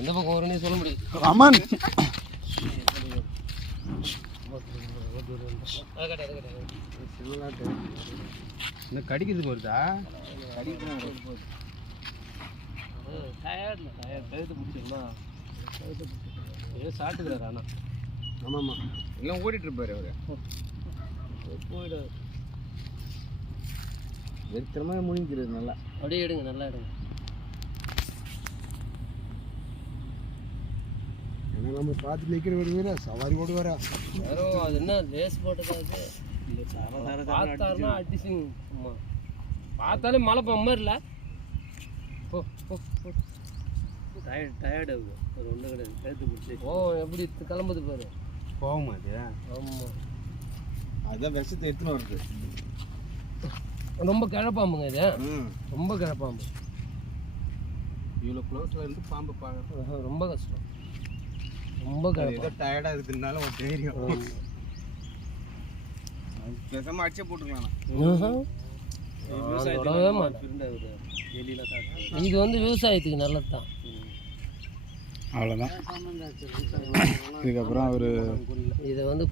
எந்த பக்கம் வரும்னே சொல்ல முடியாது. அமன் இன்னும் கடிக்கிறது போகுதா? டயர்டில் கழுத்து பிடிச்சிருமா ஏதோ சாப்பிட்டுக்கிறாரு. ஆனால் ஆமாம்மா எல்லாம் ஓடிட்டு இருப்பாரு அவரு. போயிடாது. வெறுத்தனமாக முழிக்கிறது நல்லா. அப்படியே எடுங்க, நல்லா எடுங்க. ஏன்னா நம்ம பார்த்து நிற்கிற வருவீரா சவாரி போட்டு வரா. யாரும் அது என்ன லேஸ் போட்டதா அது பார்த்தாருன்னா அடிச்சுங்க. சும்மா பார்த்தாலே மழை போக மாதிரி இல்லை. போ போ டயர்டு ஆகுது. அது ஒன்றும் கிடையாது. கழுத்து பிடிச்சி ஓ எப்படி கிளம்புது பாரு. போகுமா அது? ஆமாம், அதுதான் விஷத்தை எடுத்துன்னு வருது. ரொம்ப கிழப்பாம்புங்க இது. ரொம்ப கிழப்பாம்பு. இவ்வளோ க்ளோஸில் இருந்து பாம்பு பார்க்க ரொம்ப கஷ்டம். ரொம்ப ஏதோ டயர்டாக இருக்குதுனால ஒரு தைரியம். பேசாமல் அடிச்சே போட்டுக்கலாம். இது வந்து விவசாயத்துக்கு நல்லது தான். அவ்வளோதான். இதுக்கப்புறம் அவர் இதை வந்து